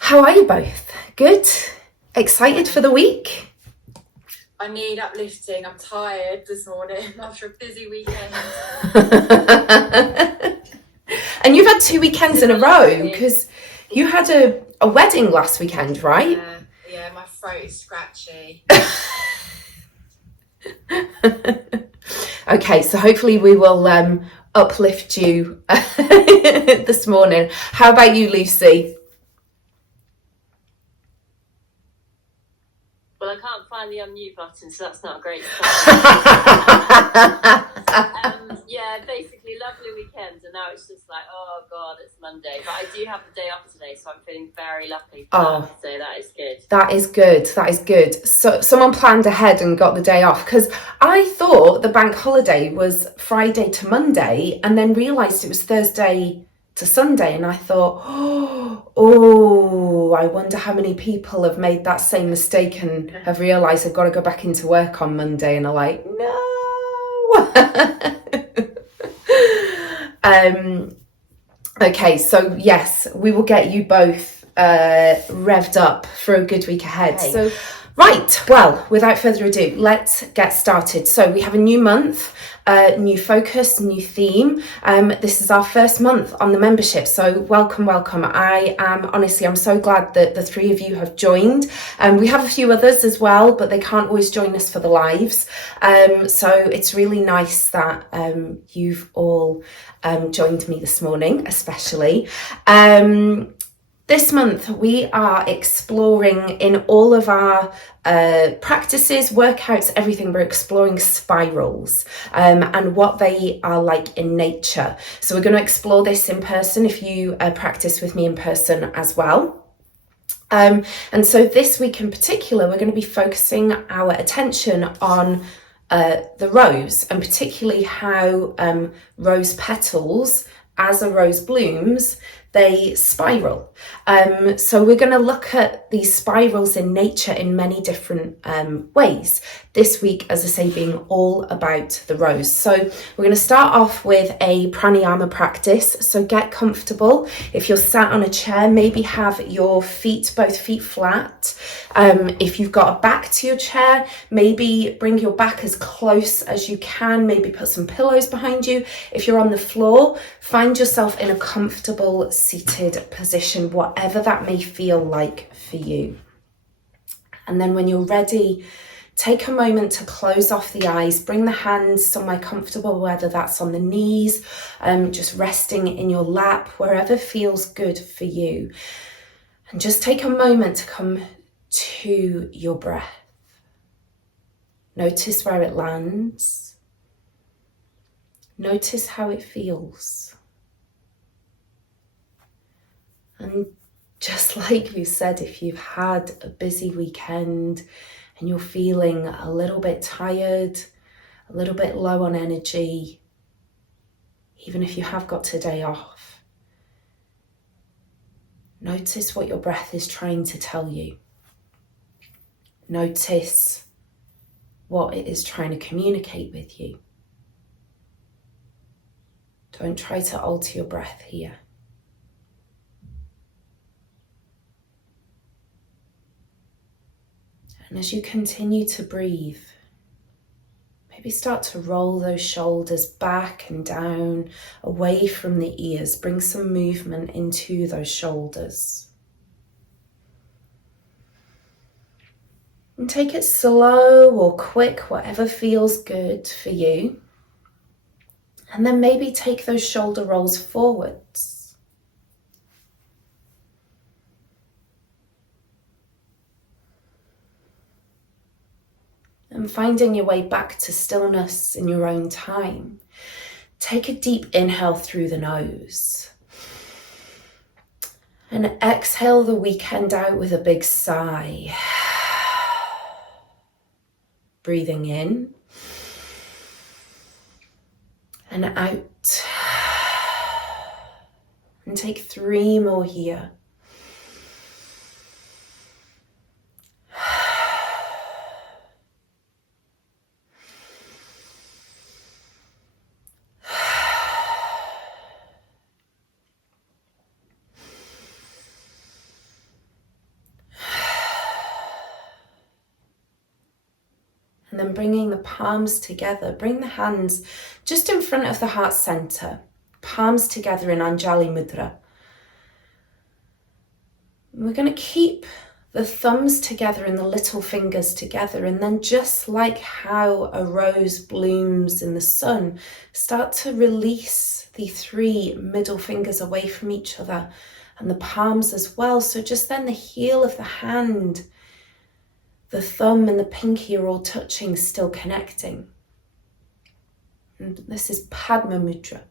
How are you both? Good? Excited for the week? I need uplifting. I'm tired this morning after a busy weekend. And you've had 2 weekends in a row because you had a wedding last weekend, right? Yeah, my throat is scratchy. Okay, so hopefully we will uplift you this morning. How about you, Lucy? Well, I can't find the unmute button, so that's not a great start. Yeah, basically lovely weekend, and now it's just like, oh God, it's Monday. But I do have the day off today, so I'm feeling very lucky for that. So that is good. That is good. That is good. So someone planned ahead and got the day off, because I thought the bank holiday was Friday to Monday and then realised it was Thursday to Sunday, and I thought, oh, I wonder how many people have made that same mistake and have realised they've got to go back into work on Monday and are like, no. Okay, so yes, we will get you both revved up for a good week ahead. Okay. So, right, well, without further ado, let's get started. So we have a new month, new focus, new theme. This is our first month on the membership, so welcome. I'm so glad that the three of you have joined. We have a few others as well, but they can't always join us for the lives. So it's really nice that you've all joined me this morning, especially. This month we are exploring in all of our practices, workouts, everything. We're exploring spirals and what they are like in nature. So we're going to explore this in person if you practice with me in person as well. And so this week in particular, we're going to be focusing our attention on the rose, and particularly how rose petals, as a rose blooms, they spiral. So we're going to look at these spirals in nature in many different ways. This week, as I say, being all about the rose. So we're going to start off with a pranayama practice. So get comfortable. If you're sat on a chair, maybe have your both feet flat. If you've got a back to your chair, maybe bring your back as close as you can. Maybe put some pillows behind you. If you're on the floor, find yourself in a comfortable seated position, whatever that may feel like for you. And then when you're ready, take a moment to close off the eyes, bring the hands somewhere comfortable, whether that's on the knees, just resting in your lap, wherever feels good for you. And just take a moment to come to your breath. Notice where it lands. Notice how it feels. And just like you said, if you've had a busy weekend and you're feeling a little bit tired, a little bit low on energy, even if you have got today off, notice what your breath is trying to tell you. Notice what it is trying to communicate with you. Don't try to alter your breath here. And as you continue to breathe, maybe start to roll those shoulders back and down, away from the ears. Bring some movement into those shoulders. And take it slow or quick, whatever feels good for you. And then maybe take those shoulder rolls forwards. And finding your way back to stillness in your own time. Take a deep inhale through the nose. And exhale the weekend out with a big sigh. Breathing in. And out. And take 3 more here. And then bringing the palms together, bring the hands just in front of the heart center, palms together in Anjali Mudra. And we're going to keep the thumbs together and the little fingers together, and then just like how a rose blooms in the sun, start to release the 3 middle fingers away from each other and the palms as well. So just then the heel of the hand, the thumb and the pinky are all touching, still connecting. And this is Padma Mudra.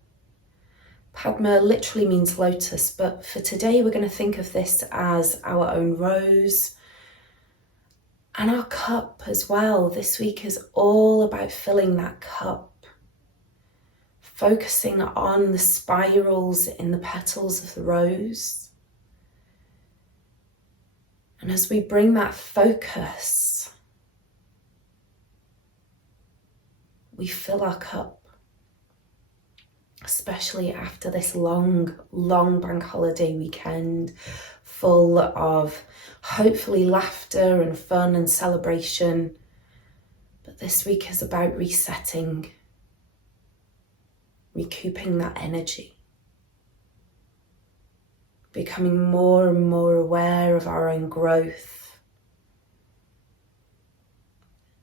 Padma literally means lotus, but for today we're going to think of this as our own rose and our cup as well. This week is all about filling that cup, focusing on the spirals in the petals of the rose. And as we bring that focus, we fill our cup. Especially after this long bank holiday weekend full of hopefully laughter and fun and celebration. But this week is about resetting, recouping that energy, becoming more and more aware of our own growth.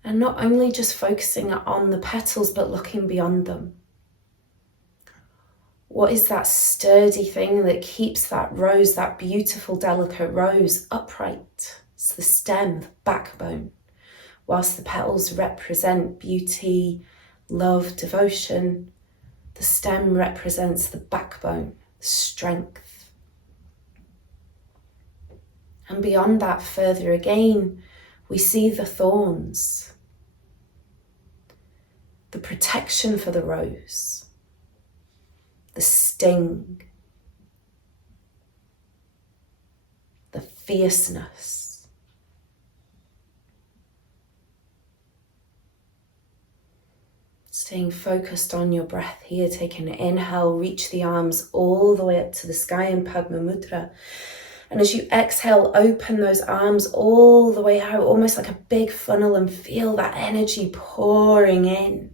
And not only just focusing on the petals, but looking beyond them. What is that sturdy thing that keeps that rose, that beautiful, delicate rose, upright? It's the stem, the backbone. Whilst the petals represent beauty, love, devotion, the stem represents the backbone, strength. And beyond that, further again, we see the thorns, the protection for the rose, the sting, the fierceness. Staying focused on your breath here, take an inhale, reach the arms all the way up to the sky in Padma Mudra. And as you exhale, open those arms all the way out, almost like a big funnel, and feel that energy pouring in.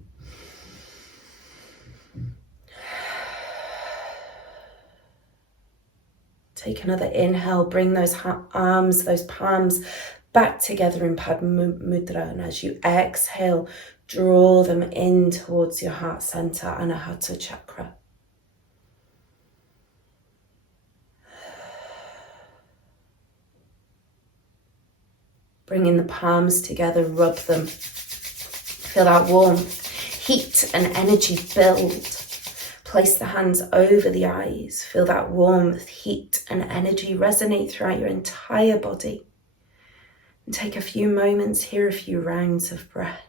Take another inhale, bring those arms, those palms back together in Padma Mudra. And as you exhale, draw them in towards your heart center, Anahata chakra. Bringing the palms together, rub them. Feel that warmth, heat and energy build. Place the hands over the eyes. Feel that warmth, heat and energy resonate throughout your entire body. And take a few moments here, a few rounds of breath.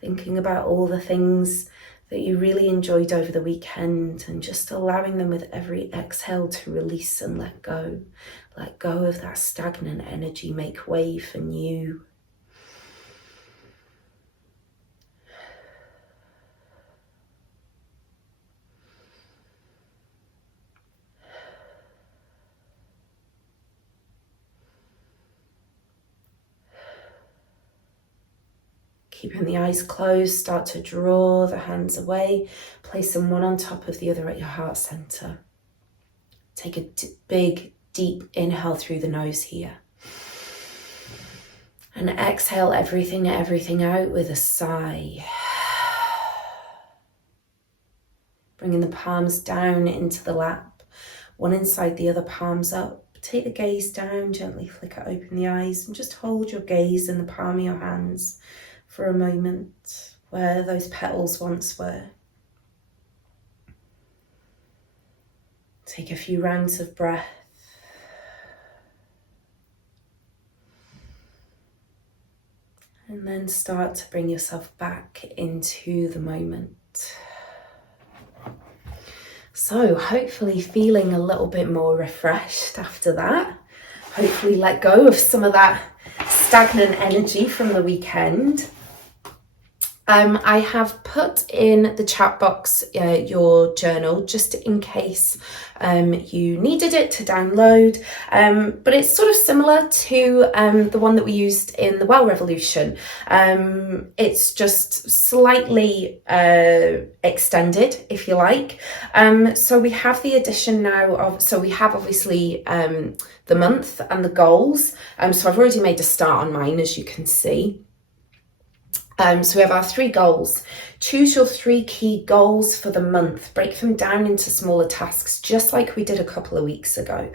Thinking about all the things that you really enjoyed over the weekend and just allowing them with every exhale to release and let go. Let go of that stagnant energy, make way for new. Keeping the eyes closed, start to draw the hands away. Place them one on top of the other at your heart center. Take a big, deep inhale through the nose here. And exhale everything out with a sigh. Bringing the palms down into the lap, one inside the other, palms up. Take the gaze down, gently flicker open the eyes, and just hold your gaze in the palm of your hands for a moment where those petals once were. Take a few rounds of breath. And then start to bring yourself back into the moment. So hopefully feeling a little bit more refreshed after that. Hopefully let go of some of that stagnant energy from the weekend. I have put in the chat box your journal just in case you needed it to download, but it's sort of similar to the one that we used in the Well Revolution. It's just slightly extended, if you like. So we have the addition now of, so we have obviously the month and the goals. So I've already made a start on mine, as you can see. So we have our 3 goals. Choose your 3 key goals for the month. Break them down into smaller tasks, just like we did a couple of weeks ago.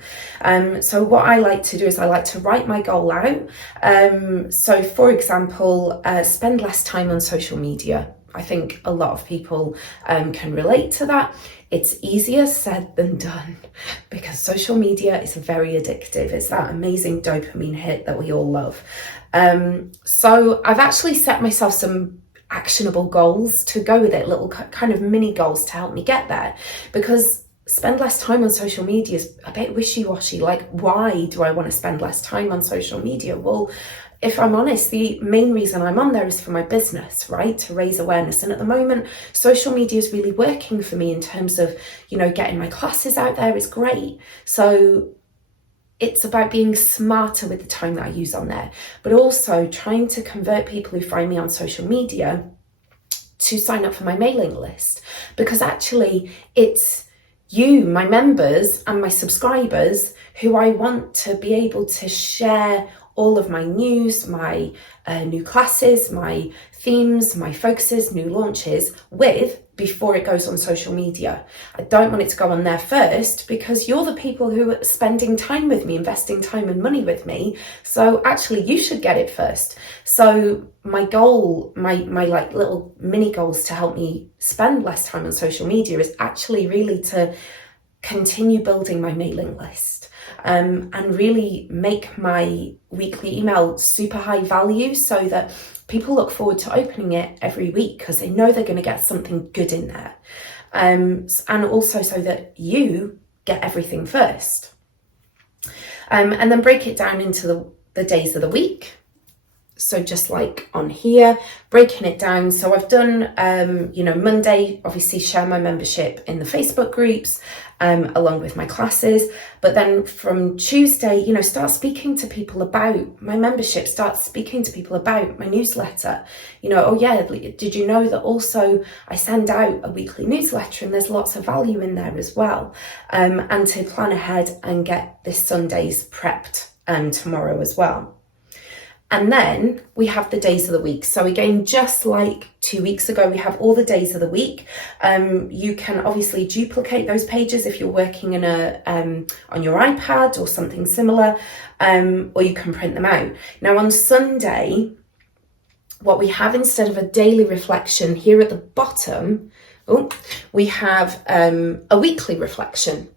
So what I like to do is I like to write my goal out. So for example, spend less time on social media. I think a lot of people can relate to that. It's easier said than done because social media is very addictive. It's that amazing dopamine hit that we all love. So I've actually set myself some actionable goals to go with it, little kind of mini goals to help me get there, because spend less time on social media is a bit wishy-washy. Like, why do I want to spend less time on social media? Well, if I'm honest, the main reason I'm on there is for my business, right? To raise awareness. And at the moment, social media is really working for me in terms of, you know, getting my classes out there is great. So it's about being smarter with the time that I use on there, but also trying to convert people who find me on social media to sign up for my mailing list, because actually it's you, my members and my subscribers, who I want to be able to share all of my news, my new classes, my themes, my focuses, new launches with before it goes on social media. I don't want it to go on there first, because you're the people who are spending time with me, investing time and money with me. So actually you should get it first. So my goal, my like little mini goals to help me spend less time on social media is actually really to continue building my mailing list. And really make my weekly email super high value, so that people look forward to opening it every week because they know they're going to get something good in there. And also so that you get everything first. And then break it down into the days of the week. So just like on here, breaking it down. So I've done, Monday, obviously share my membership in the Facebook groups, along with my classes. But then from Tuesday, start speaking to people about my membership, start speaking to people about my newsletter. Did you know that also I send out a weekly newsletter and there's lots of value in there as well. And to plan ahead and get this Sunday's prepped tomorrow as well. And then we have the days of the week. So again, just like 2 weeks ago, we have all the days of the week. You can obviously duplicate those pages if you're working in on your iPad or something similar, or you can print them out. Now on Sunday, what we have instead of a daily reflection here at the bottom, we have a weekly reflection.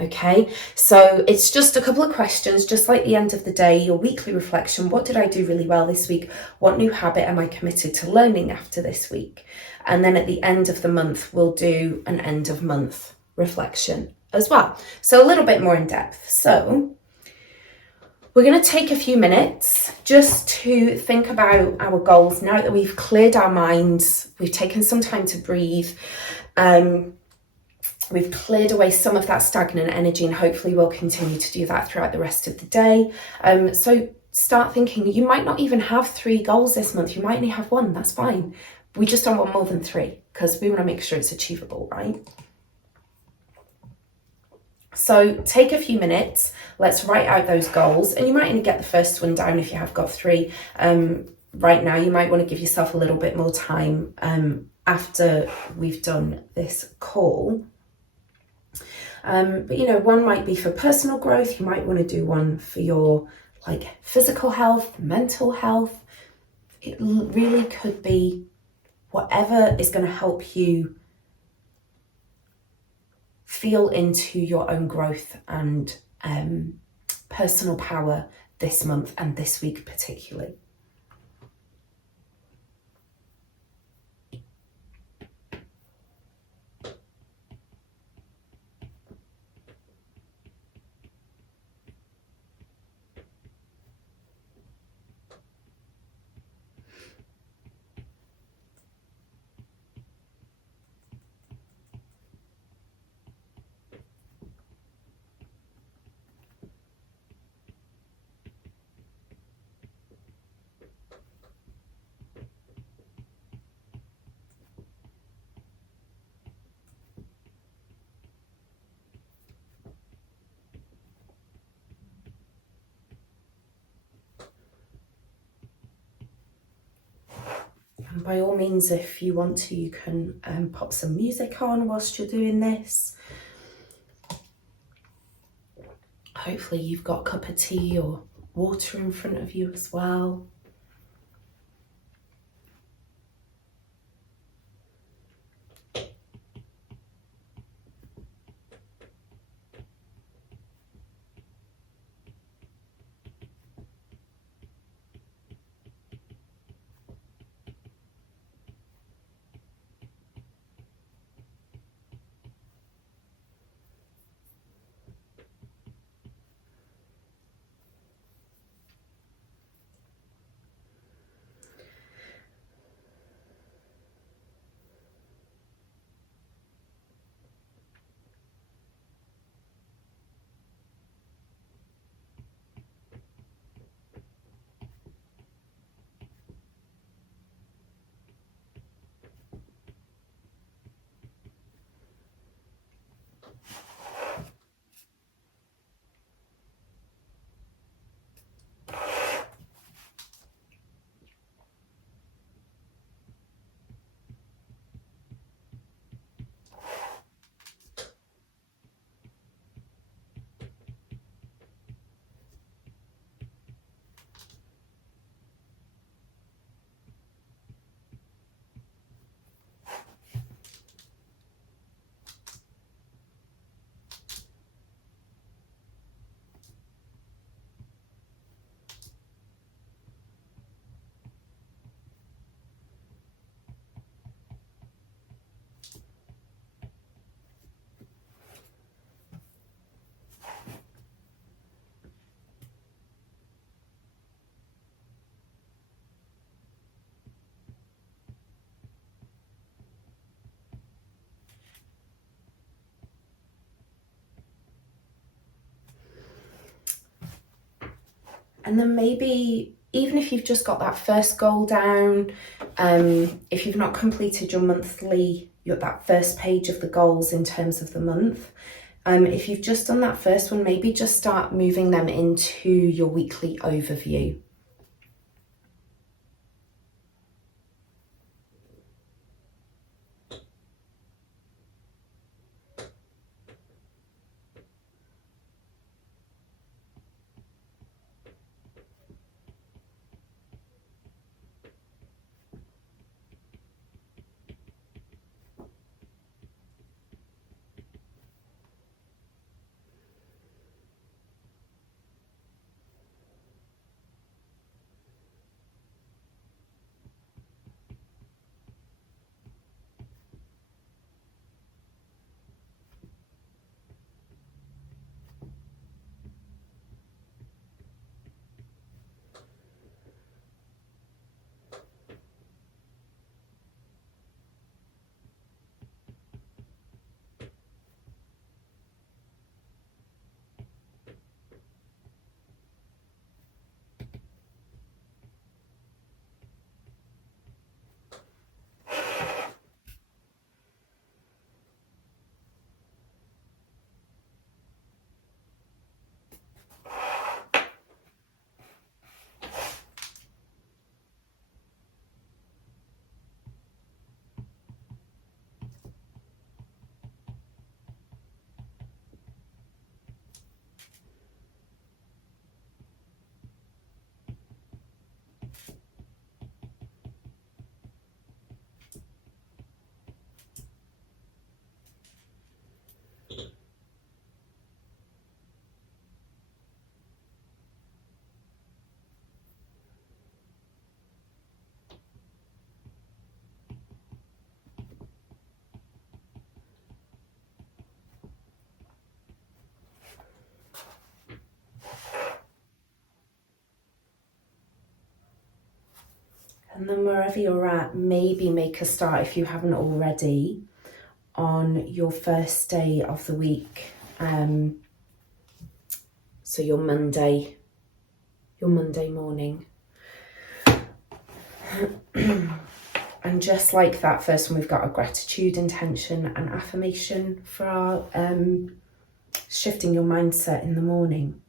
Okay, so it's just a couple of questions, just like the end of the day, your weekly reflection. What did I do really well this week? What new habit am I committed to learning after this week? And then at the end of the month, we'll do an end of month reflection as well. So a little bit more in depth. So we're going to take a few minutes just to think about our goals now that we've cleared our minds. We've taken some time to breathe. We've cleared away some of that stagnant energy, and hopefully we'll continue to do that throughout the rest of the day. So start thinking, you might not even have 3 goals this month. You might only have 1, that's fine. We just don't want more than 3 because we want to make sure it's achievable, right? So take a few minutes, let's write out those goals, and you might only get the first one down if you have got 3. Right now, you might want to give yourself a little bit more time after we've done this call. But one might be for personal growth. You might want to do one for your physical health, mental health. It really could be whatever is going to help you feel into your own growth and personal power this month and this week particularly. And by all means, if you want to, you can pop some music on whilst you're doing this. Hopefully you've got a cup of tea or water in front of you as well. And then maybe, even if you've just got that first goal down, if you've not completed your monthly, that first page of the goals in terms of the month, if you've just done that first one, maybe just start moving them into your weekly overview. And then wherever you're at, maybe make a start, if you haven't already, on your first day of the week. So your Monday morning. And just like that first one, we've got a gratitude, intention and affirmation for our shifting your mindset in the morning.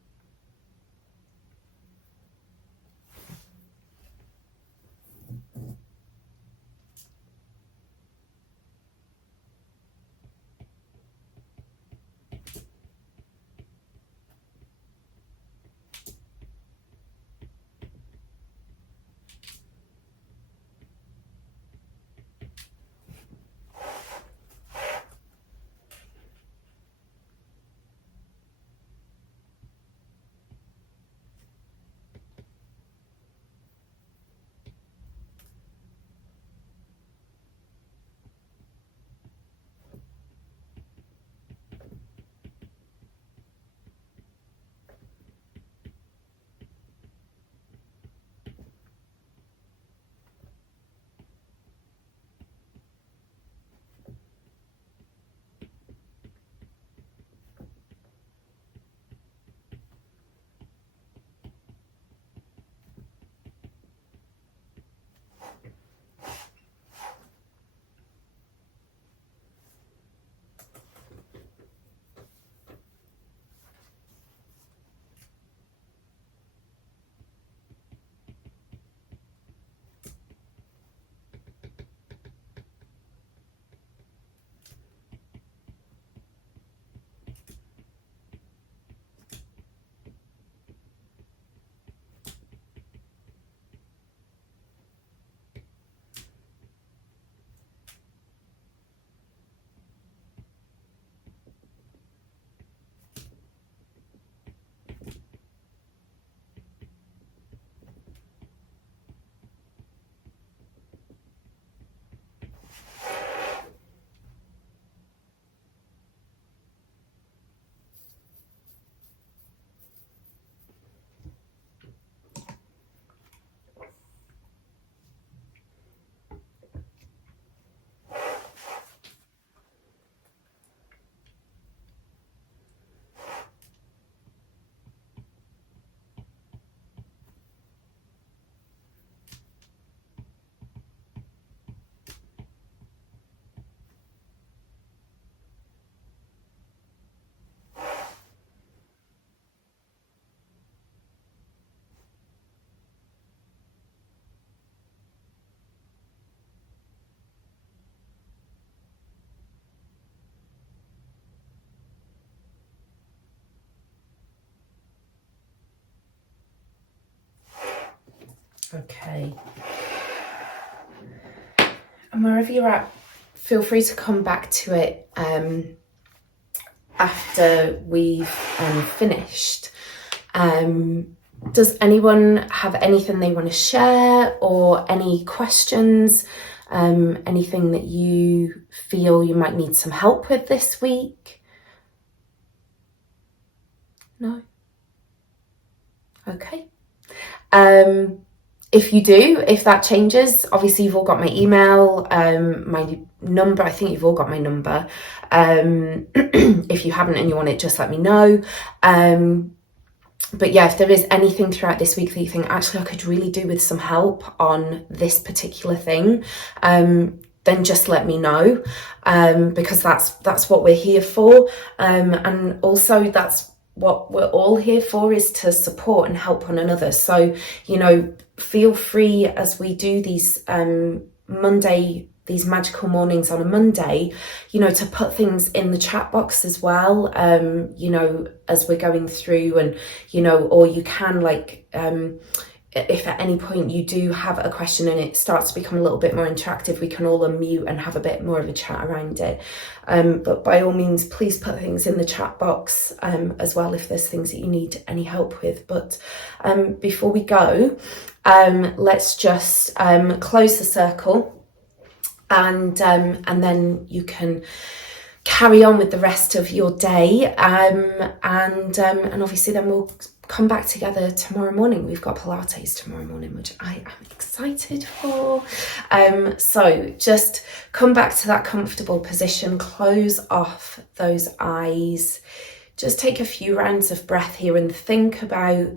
Okay. And wherever you're at, feel free to come back to it after we've finished. Does anyone have anything they want to share, or any questions? Anything that you feel you might need some help with this week? No? Okay. If you do, if that changes, obviously you've all got my email, my number. I think you've all got my number. If you haven't and you want it, just let me know. But yeah, if there is anything throughout this week that you think, actually, I could really do with some help on this particular thing, then just let me know, because that's what we're here for. And also that's what we're all here for, is to support and help one another. So, you know, feel free, as we do these these magical mornings on a Monday, you know, to put things in the chat box as well, you know, as we're going through, and, you know, or you can, like, if at any point you do have a question and it starts to become a little bit more interactive, we can all unmute and have a bit more of a chat around it. But by all means, please put things in the chat box as well if there's things that you need any help with. But before we go, let's just close the circle, and then you can carry on with the rest of your day, and obviously then we'll come back together tomorrow morning. We've got Pilates tomorrow morning, which I am excited for. So just come back to that comfortable position, close off those eyes, just take a few rounds of breath here, and think about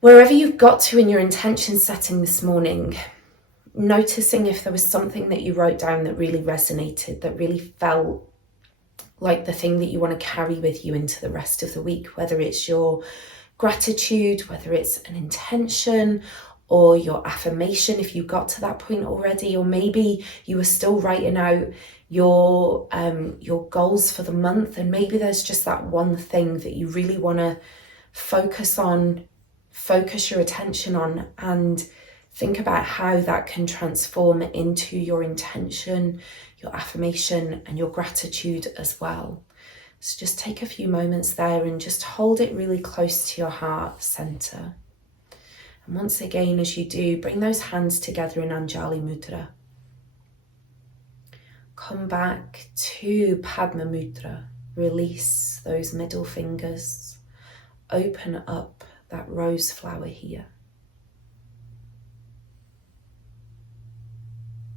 wherever you've got to in your intention setting this morning, noticing if there was something that you wrote down that really resonated, that really felt like the thing that you want to carry with you into the rest of the week, whether it's your gratitude, whether it's an intention, or your affirmation if you got to that point already, or maybe you were still writing out your goals for the month, and maybe there's just that one thing that you really want to focus your attention on, and think about how that can transform into your intention, your affirmation, and your gratitude as well. So just take a few moments there and just hold it really close to your heart center. And once again, as you do, bring those hands together in Anjali Mudra. Come back to Padma Mudra. Release those middle fingers. Open up that rose flower here.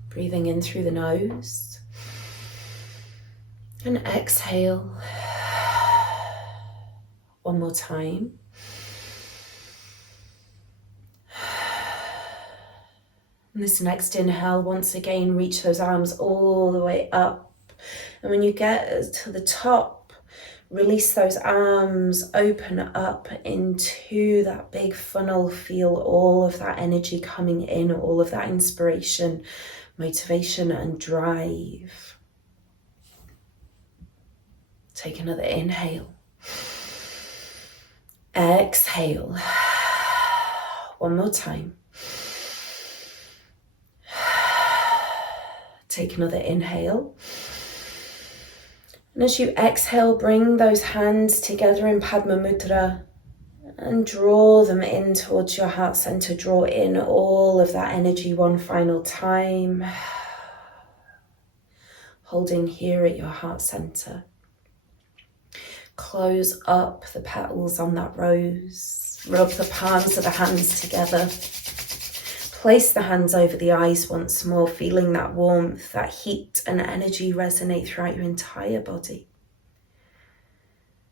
Breathing in through the nose. And exhale. One more time. And this next inhale, once again, reach those arms all the way up. And when you get to the top, release those arms, open up into that big funnel. Feel all of that energy coming in, all of that inspiration, motivation, and drive. Take another inhale. Exhale. One more time. Take another inhale. And as you exhale, bring those hands together in Padma Mudra and draw them in towards your heart center. Draw in all of that energy one final time. Holding here at your heart center. Close up the petals on that rose. Rub the palms of the hands together. Place the hands over the eyes once more, feeling that warmth, that heat and energy resonate throughout your entire body.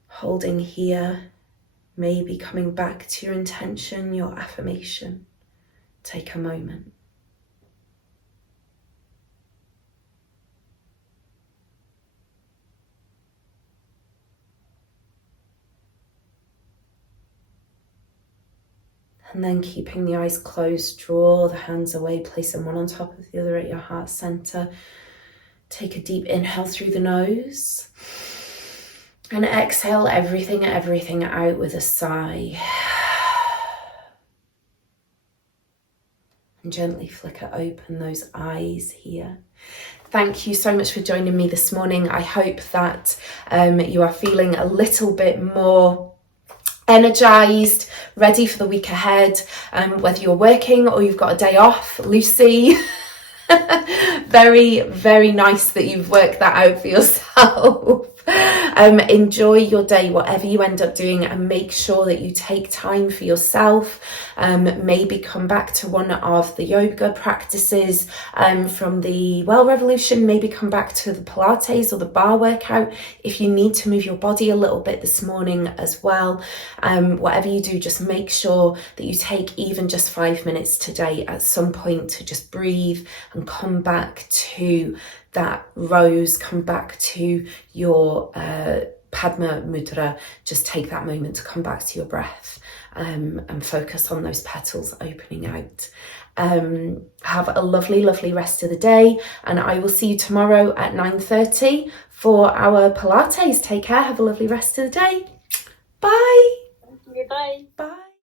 Holding here, maybe coming back to your intention, your affirmation. Take a moment. And then keeping the eyes closed, draw the hands away, place them one on top of the other at your heart center. Take a deep inhale through the nose. And exhale everything out with a sigh. and gently flicker open those eyes here. Thank you so much for joining me this morning. I hope that you are feeling a little bit more energized, ready for the week ahead, whether you're working or you've got a day off. Lucy, very, very nice that you've worked that out for yourself. Enjoy your day, whatever you end up doing, and make sure that you take time for yourself. Maybe come back to one of the yoga practices from the Well Revolution. Maybe come back to the Pilates or the bar workout if you need to move your body a little bit this morning as well. Whatever you do, just make sure that you take even just 5 minutes today at some point to just breathe and come back to that rose, come back to your Padma Mudra. Just take that moment to come back to your breath and focus on those petals opening out. Have a lovely, lovely rest of the day, and I will see you tomorrow at 9:30 for our Pilates. Take care, have a lovely rest of the day. Bye. Thank you, bye. Bye.